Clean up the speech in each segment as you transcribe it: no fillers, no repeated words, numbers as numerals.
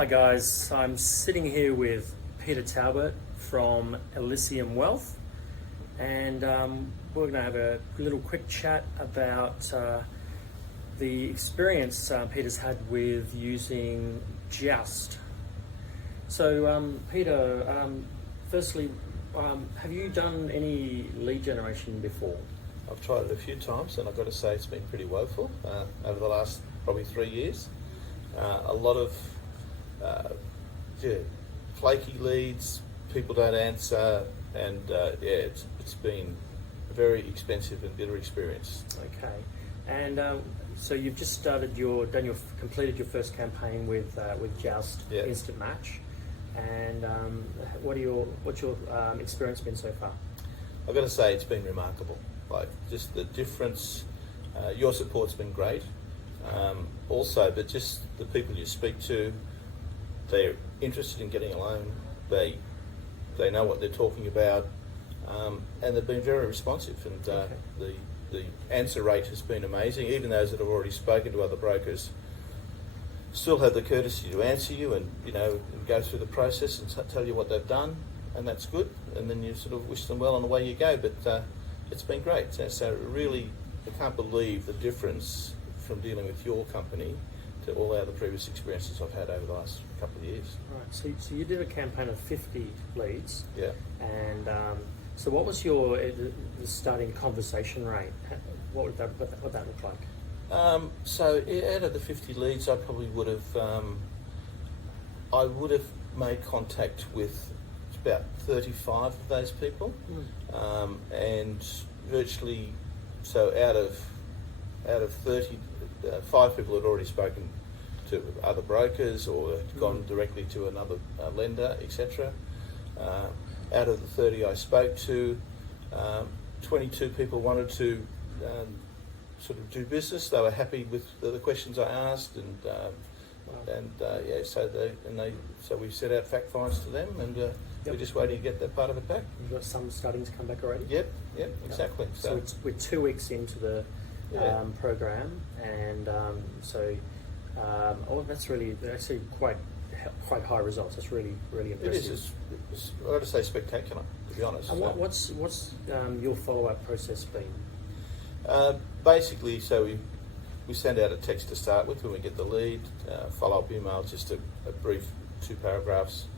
Hi guys, I'm sitting here with Peter Talbot from Elysium Wealth, and we're going to have a little quick chat about the experience Peter's had with using Joust. So Peter, firstly, have you done any lead generation before? I've tried it a few times and I've got to say it's been pretty woeful over the last probably 3 years. A lot of flaky leads, people don't answer, and it's been a very expensive and bitter experience. Okay, and so you've just completed your first campaign with Joust Instant Match, and what's your experience been so far? I've got to say it's been remarkable. Like just the difference. Your support's been great. Also, but just the people you speak to, they're interested in getting a loan. They know what they're talking about, and they've been very responsive. And the answer rate has been amazing. Even those that have already spoken to other brokers still have the courtesy to answer you and and go through the process and tell you what they've done, and that's good. And then you sort of wish them well on the way you go. But it's been great. So really, I can't believe the difference from dealing with your company to all our other previous experiences I've had over the last couple of years. Right. So you did a campaign of 50 leads. Yeah. And so what was your the starting conversation rate? What would that look like? So out of the 50 leads, I probably would have made contact with about 35 of those people, and virtually, so out of 30, 5 people had already spoken to other brokers or had gone directly to another lender, etc. Out of the 30 I spoke to, 22 people wanted to sort of do business. They were happy with the questions I asked, so we set out fact finds to them, and we're just waiting to get that part of it back. You've got some starting to come back already? Yep, exactly. So we're 2 weeks into the program, and that's actually quite high results. That's really impressive. It is. I've got to say spectacular, to be honest. And what's your follow-up process been? Basically, so we send out a text to start with when we get the lead, follow-up email, just a brief 2 paragraphs,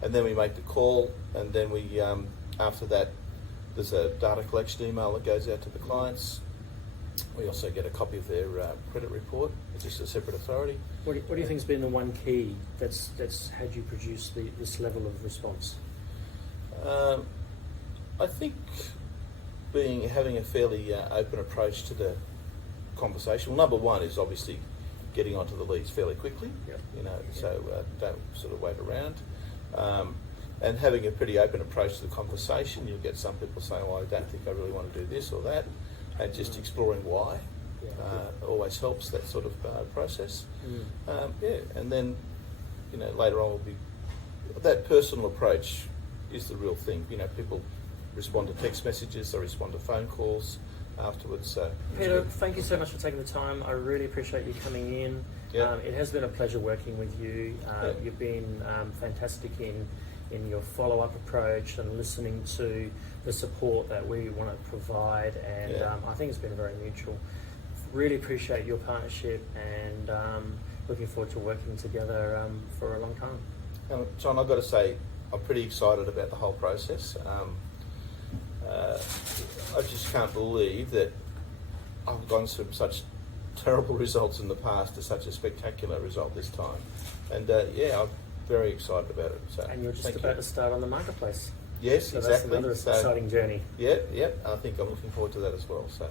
and then we make the call, and then we after that there's a data collection email that goes out to the clients. We also get a copy of their credit report, which is a separate authority. What do you think has been the one key that's had you produce this level of response? I think having a fairly open approach to the conversation. Well, number one is obviously getting onto the leads fairly quickly. So don't sort of wait around. And having a pretty open approach to the conversation. You'll get some people saying, "Well, I don't think I really want to do this or that," and just exploring why always helps, that sort of process. And then later on will be that personal approach is the real thing. People respond to text messages, they respond to phone calls afterwards. So Peter, thank you so much for taking the time. I really appreciate you coming in. It has been a pleasure working with you. You've been fantastic in your follow-up approach and listening to the support that we want to provide, and I think it's been very mutual. Really appreciate your partnership, and looking forward to working together for a long time. John, I've got to say I'm pretty excited about the whole process. I just can't believe that I've gone from such terrible results in the past to such a spectacular result this time, and I'm very excited about it. So, and you're just about to start on the marketplace. Yes, so exactly. That's another exciting journey. I think I'm looking forward to that as well. So,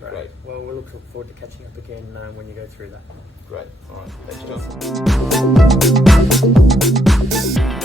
great. Well, we're looking forward to catching up again when you go through that. Great. All right. Thanks, John.